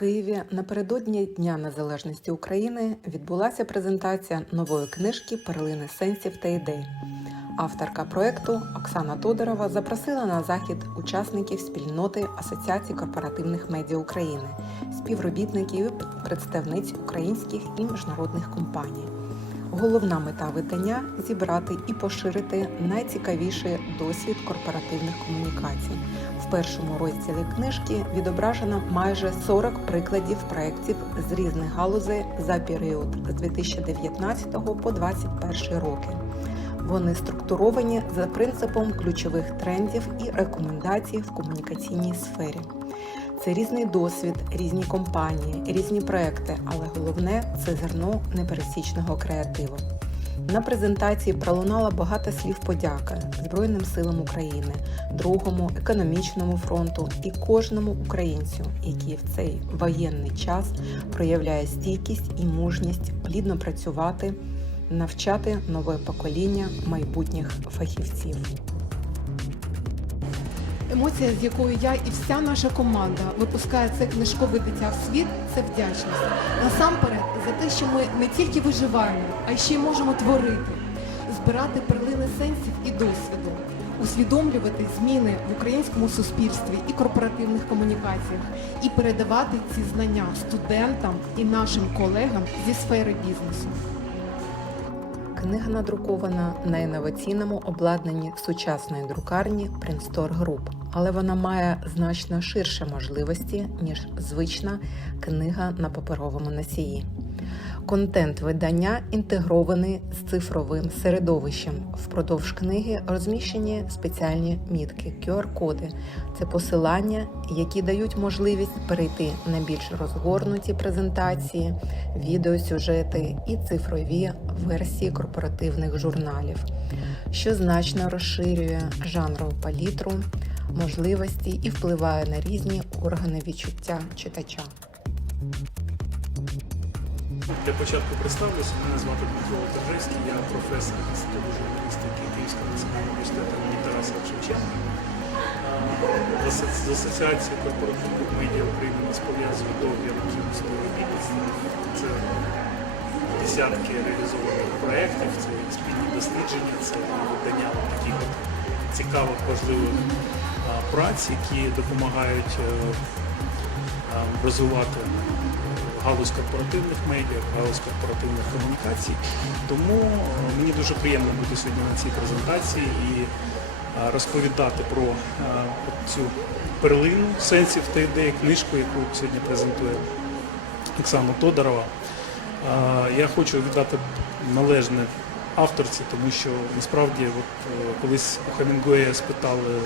Києві напередодні Дня Незалежності України відбулася презентація нової книжки Перлини сенсів та ідей. Авторка проекту Оксана Тодорова запросила на захід учасників спільноти Асоціації корпоративних медіа України, співробітників представниць українських і міжнародних компаній. Головна мета видання зібрати і поширити найцікавіший досвід корпоративних комунікацій. В першому розділі книжки відображено майже 40 прикладів проєктів з різних галузей за період з 2019 по 2021 роки. Вони структуровані за принципом ключових трендів і рекомендацій в комунікаційній сфері. Це різний досвід, різні компанії, різні проекти, але головне це зерно непересічного креативу. На презентації пролунало багато слів подяки Збройним силам України, другому економічному фронту і кожному українцю, який в цей воєнний час проявляє стійкість і мужність плідно працювати, навчати нове покоління майбутніх фахівців. Емоція, з якою я і вся наша команда випускає це книжкове дитя в світ, це вдячність. Насамперед за те, що ми не тільки виживаємо, а й ще й можемо творити, збирати перлини сенсів і досвіду, усвідомлювати зміни в українському суспільстві і корпоративних комунікаціях, і передавати ці знання студентам і нашим колегам зі сфери бізнесу. Книга надрукована на інноваційному обладнанні сучасної друкарні Принстор Group, але вона має значно ширше можливості, ніж звична книга на паперовому носії. Контент видання інтегрований з цифровим середовищем. Впродовж книги розміщені спеціальні мітки QR-коди. Це посилання, які дають можливість перейти на більш розгорнуті презентації, відеосюжети і цифрові версії корпоративних журналів, що значно розширює жанрову палітру, можливості і впливає на різні органи відчуття читача. Для початку представлюся, мене звати Дмитро Торжевський, я професор Інституту журналістики Київського національного університету Тараса Шевченка. З асоці- Асоціацією корпоративних медіа України нас пов'язує довгі роки співробітництва. Це десятки реалізованих проєктів, це спільні дослідження, це видання таких цікавих, важливих праць, які допомагають е, розвивати галузь корпоративних медіа, галузь корпоративних комунікацій. Тому е, мені дуже приємно бути сьогодні на цій презентації і е, розповідати про е, цю перлину сенсів та ідеї, книжку, яку сьогодні презентує Оксана Тодорова. Я хочу віддати належне авторці, тому що насправді от, колись у Хемінгуея спитали,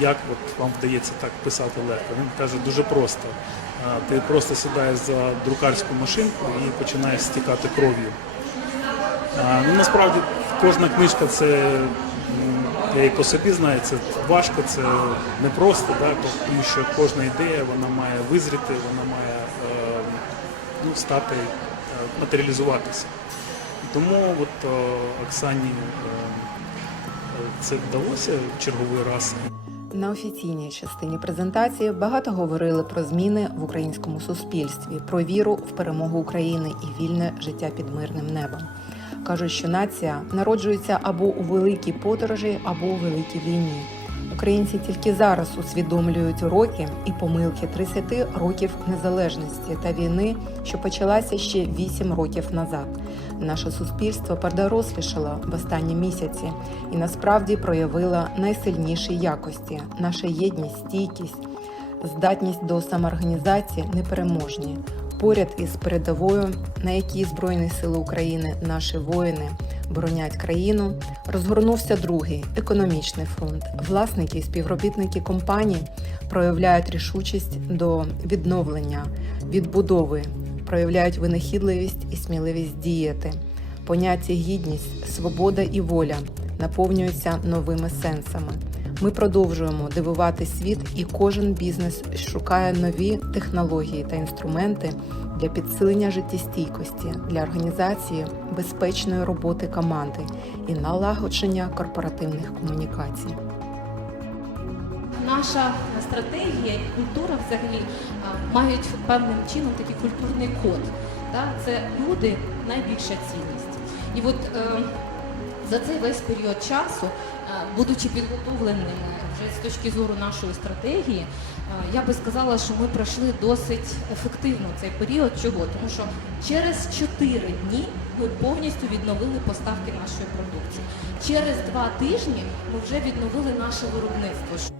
як от вам вдається так писати легко. Він каже, дуже просто. Ти просто сідаєш за друкарську машинку і починаєш стікати кров'ю. Ну, насправді кожна книжка це, я і по собі знаю, це важко, це непросто, да, тому що кожна ідея вона має визріти, вона має е, ну, стати, е, матеріалізуватися. Тому от, Оксані е, е, це вдалося в черговий раз. На офіційній частині презентації багато говорили про зміни в українському суспільстві, про віру в перемогу України і вільне життя під мирним небом. Кажуть, що нація народжується або у великій подорожі, або у великій війні. Українці тільки зараз усвідомлюють уроки і помилки 30 років незалежності та війни, що почалася ще 8 років назад. Наше суспільство подорослішало в останні місяці і насправді проявило найсильніші якості. Наша єдність, стійкість, здатність до самоорганізації непереможні. Поряд із передовою, на якій Збройні Сили України, наші воїни боронять країну, розгорнувся другий економічний фронт. Власники і співробітники компаній проявляють рішучість до відновлення, відбудови, проявляють винахідливість і сміливість діяти. Поняття гідність, свобода і воля наповнюються новими сенсами. Ми продовжуємо дивувати світ, і кожен бізнес шукає нові технології та інструменти для підсилення життєстійкості, для організації безпечної роботи команди і налагодження корпоративних комунікацій. Наша стратегія і культура взагалі мають певним чином такий культурний код. Це люди найбільша цінність. І от е, за цей весь період часу, е, будучи підготовленими вже з точки зору нашої стратегії, е, я би сказала, що ми пройшли досить ефективно цей період. Чого? Тому що через 4 дні ми повністю відновили поставки нашої продукції. Через два тижні ми вже відновили наше виробництво.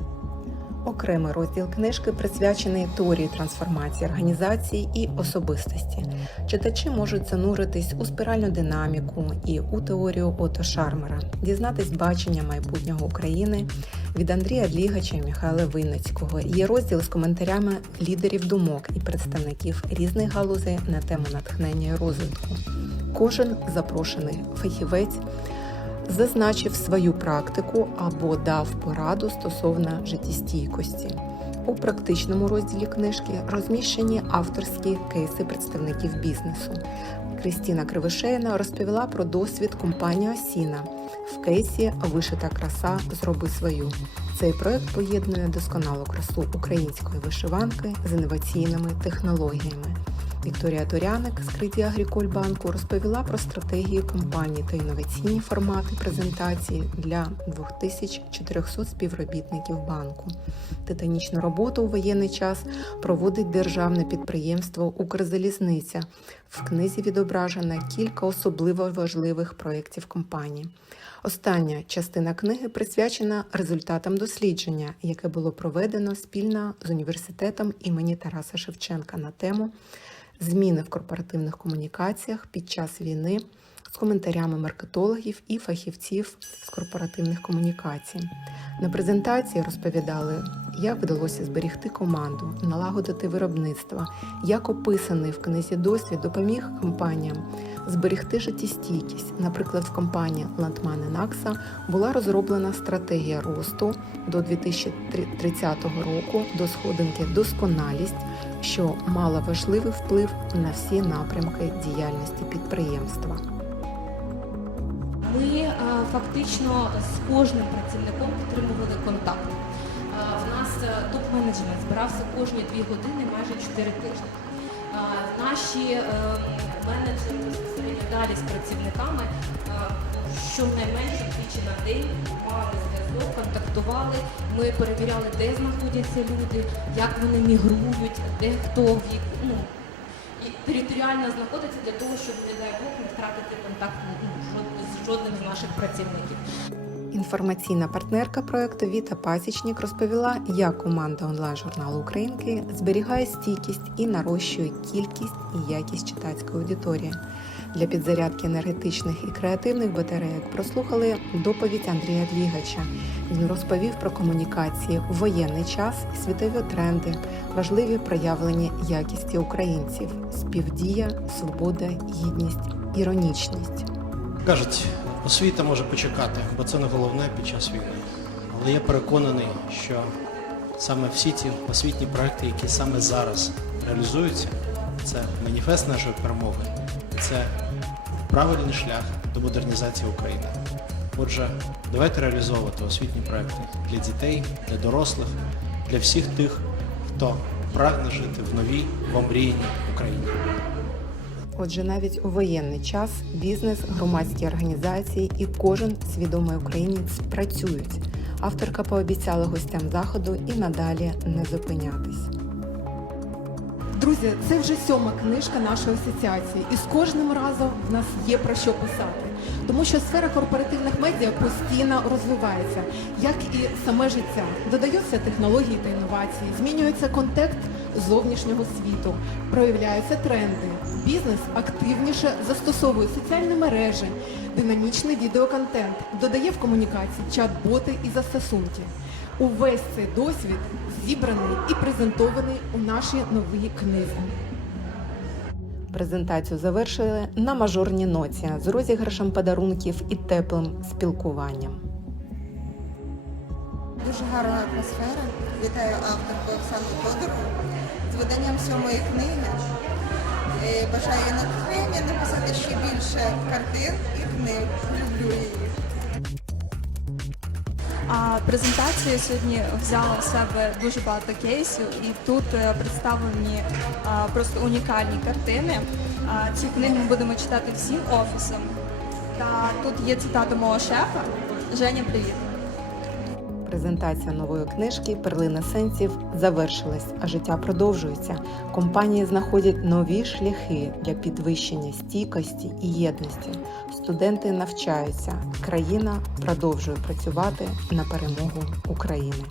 Окремий розділ книжки присвячений теорії трансформації організації і особистості. Читачі можуть зануритись у спіральну динаміку і у теорію Ото Шармера, дізнатись бачення майбутнього України від Андрія Длігача і Михайла Винницького. Є розділ з коментарями лідерів думок і представників різних галузей на тему натхнення і розвитку. Кожен запрошений фахівець зазначив свою практику або дав пораду стосовно життєстійкості. У практичному розділі книжки розміщені авторські кейси представників бізнесу. Крістіна Кривошеїна розповіла про досвід компанії Осіна в кейсі Вишита краса зроби свою. Цей проект поєднує досконалу красу української вишиванки з інноваційними технологіями. Вікторія Торяник з Криті Агріколь банку розповіла про стратегію компанії та інноваційні формати презентації для 2400 співробітників банку. Титанічну роботу у воєнний час проводить державне підприємство Укрзалізниця. В книзі відображено кілька особливо важливих проєктів компанії. Остання частина книги присвячена результатам дослідження, яке було проведено спільно з університетом імені Тараса Шевченка на тему зміни в корпоративних комунікаціях під час війни з коментарями маркетологів і фахівців з корпоративних комунікацій. На презентації розповідали, як вдалося зберігти команду, налагодити виробництво, як описаний в книзі досвід допоміг компаніям зберегти життєстійкість. Наприклад, в компанії Landman Naxa була розроблена стратегія росту до 2030 року до сходинки досконалість, що мала важливий вплив на всі напрямки діяльності підприємства. Ми е, фактично з кожним працівником підтримували контакт. Е, В нас е, топ-менеджмент збирався кожні дві години, майже 4 тижні. Наші е, менеджери безпосередньо далі з працівниками е, щонайменше двічі на день мали зв'язок, контактували. Ми перевіряли, де знаходяться люди, як вони мігрують, де хто в їх ну, і територіально знаходиться для того, щоб не дай Бог не втратити контакт ну, з жодним з наших працівників. Інформаційна партнерка проекту Віта Пасічник розповіла, як команда онлайн-журналу Українки зберігає стійкість і нарощує кількість і якість читацької аудиторії. Для підзарядки енергетичних і креативних батарейок прослухали доповідь Андрія Длігача. Він розповів про комунікації в воєнний час світові тренди, важливі проявлення якісті українців, співдія, свобода, гідність, іронічність. Кажуть, освіта може почекати, бо це не головне під час війни. Але я переконаний, що саме всі ті освітні проекти, які саме зараз реалізуються, це маніфест нашої перемоги, це правильний шлях до модернізації України. Отже, давайте реалізовувати освітні проекти для дітей, для дорослих, для всіх тих, хто прагне жити в новій, в омріяній Україні. Отже, навіть у воєнний час бізнес, громадські організації і кожен свідомий українець працюють. Авторка пообіцяла гостям заходу і надалі не зупинятись. Друзі, це вже сьома книжка нашої асоціації, і з кожним разом в нас є про що писати. Тому що сфера корпоративних медіа постійно розвивається, як і саме життя. Додаються технології та інновації, змінюється контекст зовнішнього світу, проявляються тренди. Бізнес активніше застосовує соціальні мережі, динамічний відеоконтент, додає в комунікації чат-боти і застосунки. Увесь цей досвід зібраний і презентований у нашій новій книзі. Презентацію завершили на мажорній ноті з розіграшем подарунків і теплим спілкуванням. Дуже гарна атмосфера. Вітаю авторку Оксану Тодорову з виданням сьомої книги. Е, Бажаю їй натхнення написати ще більше картин і книг. Люблю її. А презентацію сьогодні взяла в себе дуже багато кейсів, і тут е, представлені а, просто унікальні картини. Ці книги ми будемо читати всім офісом. Та тут є цитата мого шефа. Женя, привіт. Презентація нової книжки Перлина сенсів завершилась, а життя продовжується. Компанії знаходять нові шляхи для підвищення стійкості і єдності. Студенти навчаються. Країна продовжує працювати на перемогу України.